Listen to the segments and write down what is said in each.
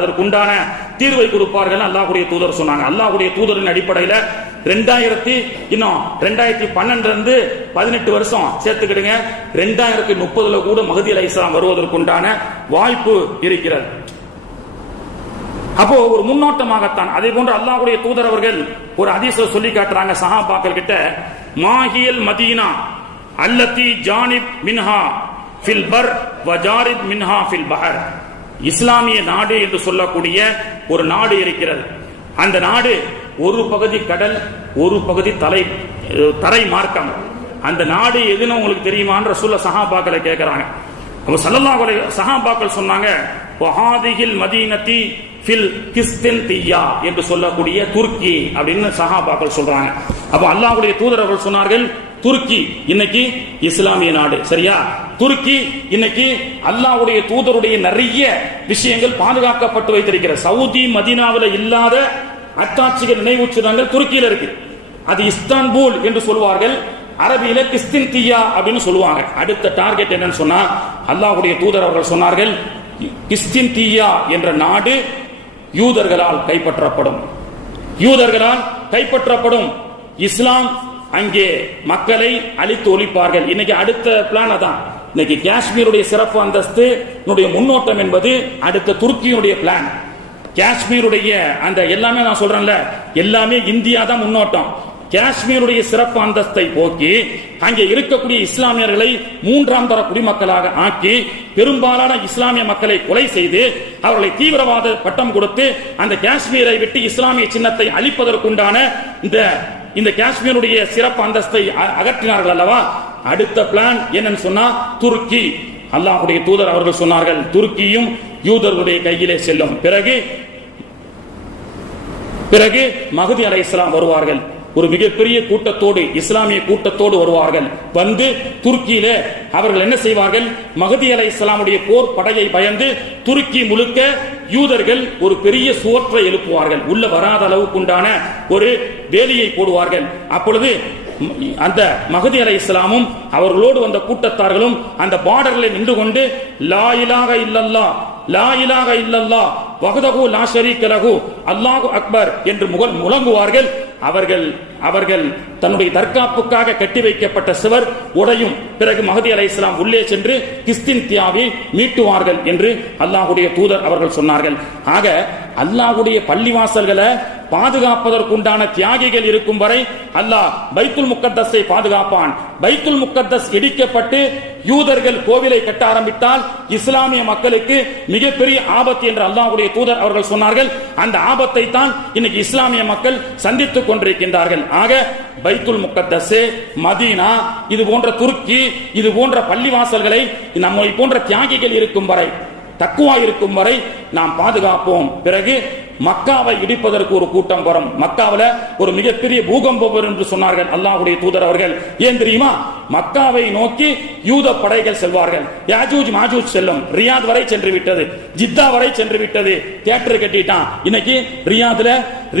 அதற்குண்டான தீர்வை கொடுப்பார்கள் அல்லாஹ்வுடைய தூதர் சொன்னாங்க. அல்லாஹ்வுடைய தூதரின் அடிப்படையில் 2012 இருந்து 18 வருஷம் சேர்த்துக்கிடுங்க, 2030 கூட மஹ்தி அலைஹிஸ்ஸலாம் வருவதற்குண்டான வாய்ப்பு இருக்கிறது. அப்போ ஒரு முன்னோட்டமாகத்தான். அதே போன்று அல்லாஹ்வுடைய தூதர் அவர்கள் ஒரு ஹதீஸை சொல்லி காட்டுறாங்க சஹாபாக்கள் கிட்ட, மாஹியல் மதீனா அல்லதி ஜானிப் மின்ஹா ஃபில் பர் வ ஜாரிப் மின்ஹா ஃபில் பஹர். இஸ்லாமிய நாடு என்று சொல்லக்கூடிய ஒரு நாடு இருக்கிறது. அந்த நாடு ஒரு பகுதி கடல், ஒரு பகுதி தரை மார்க்கம். அந்த நாடு எதுன்னு உங்களுக்கு தெரியுமான்ற சொல்ல சஹாபாக்களை கேட்கிறாங்க. அப்ப ஸல்லல்லாஹு அலைஹி சஹாபாக்கள் சொன்னாங்க, வஹாதிஹில் மதீனத்தி ஃபில் கிஸ்தின்தியா என்று சொல்லக்கூடிய துர்க்கி அப்படின்னு சஹாபாக்கள் சொல்றாங்க. அப்ப அல்லாஹ்வுடைய தூதர் அவர்கள் சொன்னார்கள், துருக்கி இன்னைக்கு இஸ்லாமிய நாடு. சரியா? துருக்கி இன்னைக்கு அல்லாஹ்வுடைய தூதருடைய நிறைய விஷயங்கள் பாதுகாக்கப்பட்டு வைத்திருக்கிற சவுதி மதீனாவில் இல்லாத அத்தாட்சிகள் நினைவு சின்னங்கள் துருக்கியில இருக்கு. அது இஸ்தான்புல் என்று சொல்வார்கள், அரபியில கிஸ்தின்தியா அப்படின்னு சொல்லுவாங்க. அடுத்த டார்கெட் என்னன்னு சொன்னா அல்லாஹ்வுடைய தூதர் அவர்கள் சொன்னார்கள், கிஸ்தின்தியா என்ற நாடு யூதர்களால் கைப்பற்றப்படும். யூதர்களால் கைப்பற்றப்படும். இஸ்லாம் அங்கே மக்களை அழித்து ஒழிப்பார்கள். இன்னைக்கு அடுத்த பிளான் அதான். இன்னைக்கு காஷ்மீருடைய சிறப்பு அந்தஸ்து முன்னோட்டம் என்பது அடுத்த துருக்கியுடைய பிளான். காஷ்மீருடைய அந்த எல்லாமே நான் சொல்றேன்ல, எல்லாமே இந்தியா தான் முன்னோட்டம். காஷ்மீருடைய சிறப்பு அந்தஸ்தை போக்கி அங்கே இருக்கக்கூடிய இஸ்லாமியர்களை 3ஆம் தர குடிமக்களாக ஆக்கி பெரும்பாலான இஸ்லாமிய மக்களை கொலை செய்து அவர்களை தீவிரவாத பட்டம் கொடுத்து அந்த காஷ்மீரை விட்டு இஸ்லாமிய சின்னத்தை அழிப்பதற்குண்டான இந்த காஷ்மீருடைய சிறப்பு அந்தஸ்தை அகற்றினார்கள் அல்லவா. அடுத்த பிளான் என்னன்னு சொன்னா துருக்கி. அல்லாஹ்வுடைய தூதர் அவர்கள் சொன்னார்கள், துருக்கியும் யூதர்களுடைய கையிலே செல்லும். பிறகு மஹ்தி அலைஹிஸ்ஸலாம் வருவார்கள். ஒரு மிகப்பெரிய கூட்டத்தோடு, இஸ்லாமிய கூட்டத்தோடு வருவார்கள். வந்து துருக்கியில அவர்கள் என்ன செய்வார்கள், மஹ்தி அலைஹிஸ்ஸலாமுடைய போர் படையை பயந்து துருக்கி முழுக்க யூதர்கள் ஒரு பெரிய சுவற்றை எழுப்புவார்கள். உள்ள வராத அளவுக்கு உண்டான ஒரு வேலியை போடுவார்கள். அப்பொழுது அந்த மஹ்தி அலைஹிஸ்ஸலாமும் அவர்களோடு வந்த கூட்டத்தார்களும் அந்த பார்டரில் நின்று கொண்டு லா இலாஹ இல்லல்லாஹ், லா இலாஹ இல்லல்லாஹ் வஹ்தஹு லா ஷரீக லஹு, அல்லாஹு அக்பர் என்று முழங்குவார்கள். அவர்கள் தன்னுடைய தற்காப்புக்காக கட்டி வைக்கப்பட்ட சுவர் உடையும். பிறகு மஹ்தி அலைஹிஸ்ஸலாம் உள்ளே சென்று கிஸ்தின்தியாவை மீட்டுவார்கள் என்று அல்லாஹ்வுடைய தூதர் அவர்கள் சொன்னார்கள். ஆக அல்லாஹ்வுடைய பள்ளிவாசல்களை பாதுகாப்பதற்குண்டான தியாகிகள் இருக்கும் வரை அல்லாஹ் பைத்துல் முக்கத்தஸை பாதுகாப்பான். பைத்துல் முக்கத்தஸ் இடிக்கப்பட்டு யூதர்கள் கோவிலை கட்ட ஆரம்பித்தால் இஸ்லாமிய மக்களுக்கு மிகப்பெரிய ஆபத்து என்று அல்லாஹ்வுடைய தூதர் அவர்கள் சொன்னார்கள். அந்த ஆபத்தை தான் இன்னைக்கு இஸ்லாமிய மக்கள் சந்தித்துக் கொண்டிருக்கின்றார்கள். ஆக பைத்துல் முக்கத்தஸ், மதீனா, இது போன்ற துருக்கி, இது போன்ற பள்ளிவாசல்களை நம்மை போன்ற தியாகிகள் இருக்கும் வரை, தக்குவா இருக்கும் வரை நாம் பாதுகாப்போம். பிறகு மக்காவை இடிப்பதற்கு ஒரு கூட்டம் வரும். மக்காவில் ஒரு மிகப்பெரிய பூகம்பம் வரும் என்று சொன்னார்கள் அல்லாஹ்வுடைய தூதர் அவர்கள். ஏன் தெரியுமா? மக்காவை நோக்கி யூத படைகள் செல்வார்கள். யாஜூஜ் மாஜூஜ் செல்லும். ரியாத் வரை சென்று விட்டது, ஜித்தா வரை சென்று விட்டது. தியேட்டர் கட்டிட்டான். இன்னைக்கு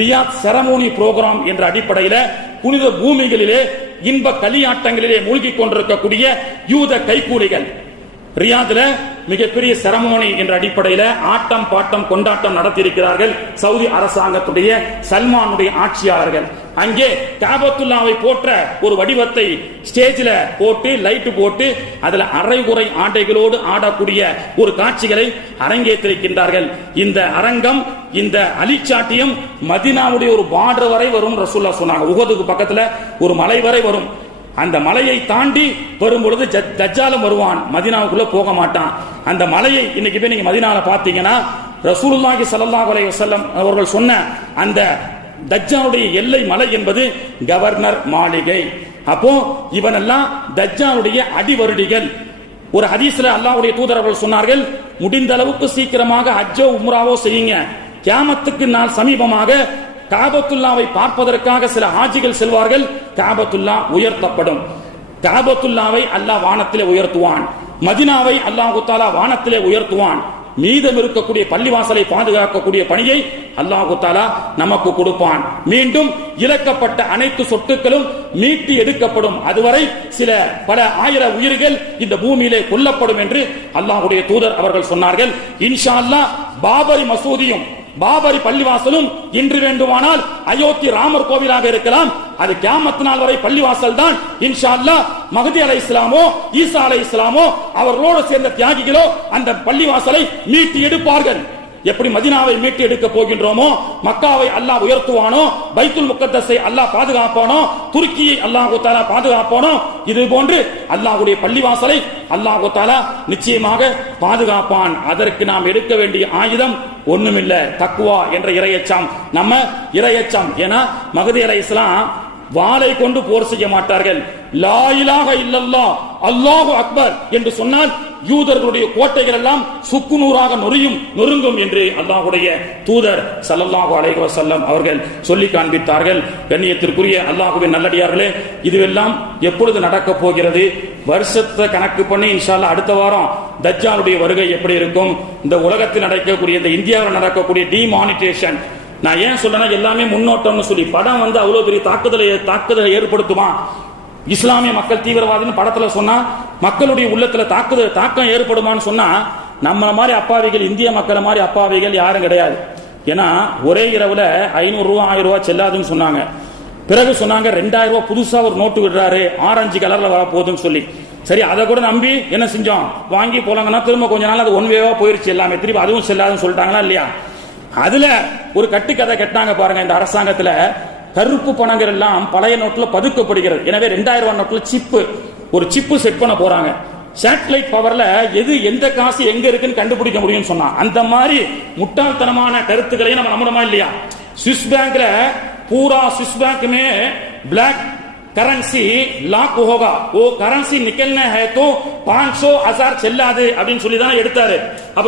ரியாத் செரமோனி புரோகிராம் என்ற அடிப்படையில் புனித பூமிகளிலே இன்ப களியாட்டங்களிலே மூழ்கி கொண்டிருக்கக்கூடிய யூத கைக்கூலிகள் ரியாத்ல மிகப்பெரிய செரமோனி என்ற அடிப்படையில் ஆட்டம் பாட்டம் கொண்டாட்டம் நடத்தியிருக்கிறார்கள் சவுதி அரசாங்கத்துடைய சல்மானுடைய ஆட்சியாளர்கள். அங்கே காபத்துல்லாவை போற்ற ஒரு வடிவத்தை ஸ்டேஜில் போட்டு லைட் போட்டு அதுல அரைகுறை ஆடைகளோடு ஆடக்கூடிய ஒரு காட்சிகளை அரங்கேற்றிருக்கின்றார்கள். இந்த அரங்கம், இந்த அலிச்சாட்டியம் மதீனாவுடைய ஒரு பார்டர் வரை வரும் ரசூலுல்லாஹ் சொன்னாங்க. உஹதுக்கு பக்கத்துல ஒரு மலை வரை வரும். அந்த மலையை தாண்டி வரும் பொழுது தஜ்ஜாலும் வருவான், மதீனாவுக்குள்ள போக மாட்டான். அந்த மலையை இன்னைக்கு போய் நீங்க மதீனால பாத்தீங்கன்னா ரசூலுல்லாஹி ஸல்லல்லாஹு அலைஹி வஸல்லம் அவர்கள் சொன்ன அந்த தஜ்ஜாலுடைய எல்லை மலை என்பது கவர்னர் மாளிகை. அப்போ இவனெல்லாம் தஜ்ஜாலுடைய அடிவருடிகள். ஒரு ஹதீஸ்ல அல்லாஹ்வுடைய தூதர் அவர்கள் சொன்னார்கள், முடிந்த அளவுக்கு சீக்கிரமாக ஹஜ்ஜோ உம்ராவோ செய்யுங்க. கியாமத்துக்கு நாள் சமீபமாக காபத்துல்லாவை பார்ப்பதற்காக சில ஹாஜிகள் செல்வார்கள். காபத்துல்லா உயர்த்தப்படும். காபத்துல்லாவை அல்லாஹ் வானத்திலே உயர்த்துவான். மதீனாவை அல்லாஹ் தஆலா வானத்திலே உயர்த்துவான். மீதம் இருக்கக்கூடிய பள்ளிவாசலை பாதுகாக்கக்கூடிய பணியை அல்லாஹு தஆலா நமக்கு கொடுப்பான். மீண்டும் இழக்கப்பட்ட அனைத்து சொத்துக்களும் மீட்டி எடுக்கப்படும். அதுவரை சில பல ஆயிரம் உயிர்கள் இந்த பூமியிலே கொல்லப்படும் என்று அல்லாஹ்வுடைய தூதர் அவர்கள் சொன்னார்கள். இன்ஷா அல்லாஹ் பாபரி மசூதியும் பாபரி பள்ளிவாசலும் இன்று வேண்டுமானால் அயோத்தி ராமர் கோவிலாக இருக்கலாம். அது கியாமத் நாள் வரை பள்ளிவாசல் தான். இன்ஷா அல்லாஹ் மஹ்தி அலைஹிஸ்ஸலாமோ ஈசா அலைஹிஸ்ஸலாமோ அவர்களோடு சேர்ந்த தியாகிகளோ அந்த பள்ளிவாசலை மீட்டி எடுப்பார்கள். எப்படி மதீனாவை மீட்டு எடுக்க போகின்றோமோ, மக்காவை அல்லாஹ் உயர்த்துவானோ, பைத்துல் முகத்தஸை அல்லாஹ் பாதுகாப்பானோ, துருக்கியை அல்லாஹ் தஆலா பாதுகாப்பானோ, இது போன்று அல்லாஹ்வுடைய பள்ளிவாசலை அல்லாஹ் தஆலா நிச்சயமாக பாதுகாப்பான். அதற்கு நாம் எடுக்க வேண்டிய ஆயுதம் ஒண்ணுமில்ல, தக்வா என்ற இறையச்சம். நம்ம இறையச்சம். ஏன்னா மஹ்தி அலைஹிஸ்ஸலாம் வாளை கொண்டு போர் செய்ய மாட்டார்கள். லா இலாஹ இல்லல்லாஹ் அல்லாஹு அக்பர் என்று சொன்னால் யூதர்களுடைய கோட்டைகள் எல்லாம் சுக்குநூறாக நொறுங்கும் என்று அல்லாஹ்வுடைய தூதர் ஸல்லல்லாஹு அலைஹி வஸல்லம் அவர்கள் சொல்லி காண்பித்தார்கள். கண்ணியத்திற்குரிய அல்லாஹ்வின் நல்லடியார்களே, இதுவெல்லாம் எப்பொழுது நடக்க போகிறது? வருஷத்தை கணக்கு பண்ணி இன்ஷா அல்லாஹ் அடுத்த வாரம் தஜ்ஜாலுடைய வருகை எப்படி இருக்கும், இந்த உலகத்தில் நடக்கக்கூடிய இந்த இந்தியாவில் நடக்கக்கூடிய டிமானிட்டேஷன். நான் ஏன் சொல்றேன்னா, எல்லாமே முன்னோட்டம்னு சொல்லி படம் அவ்வளவு பெரிய தாக்குதலை ஏற்படுத்துமா? இஸ்லாமிய மக்கள் தீவிரவாதின்னு படத்துல சொன்னா மக்களுடைய உள்ளத்துல தாக்கம் ஏற்படுமான்னு சொன்னா, நம்ம மாதிரி அப்பாவிகள், இந்திய மக்களை மாதிரி அப்பாவிகள் யாரும் கிடையாது. ஏன்னா ஒரே இரவுல 500 ரூபாய் 1000 ரூபாய் செல்லாதுன்னு சொன்னாங்க. பிறகு சொன்னாங்க 2000 ரூபாய் புதுசா ஒரு நோட்டு விடுறாரு, ஆரஞ்சு கலர்ல வர போகுதுன்னு சொல்லி. சரி, அதை கூட நம்பி என்ன செஞ்சோம், வாங்கி போலாங்கன்னா திரும்ப கொஞ்ச நாள் அது ஒன் வேவா போயிருச்சு எல்லாமே, திருப்பி அதுவும் செல்லாதுன்னு சொல்லிட்டாங்களா இல்லையா? அதுல ஒரு கட்டுக்கதை கட்டாங்க பாருங்க. இந்த அரசாங்கத்துல கருப்பு பணங்கள் எல்லாம் பழைய நோட்டுல பதுக்கப்படுகிறது. எனவே 2000 ரூபாய் நோட்டுல ஒரு சிப்பு செட் பண்ண போறாங்க. சேட்டலைட் பவர்ல எந்த காசு எங்க இருக்குன்னு கண்டுபிடிக்க முடியும் சொன்னா, அந்த மாதிரி முட்டாள்தனமான கருத்துக்களை நம்ம நம்பணுமா இல்லையா? ஸ்விஸ் பேங்க்ல பூரா ஸ்விஸ் பேங்க் மே பிளாக் கரன்சி லாக் ஹோகா, ஓ கரன்சி நிக்கல்னா ஹை தோ 500,000 செல்லாது அப்படின்னு சொல்லி தான் எடுத்தாரு. அப்ப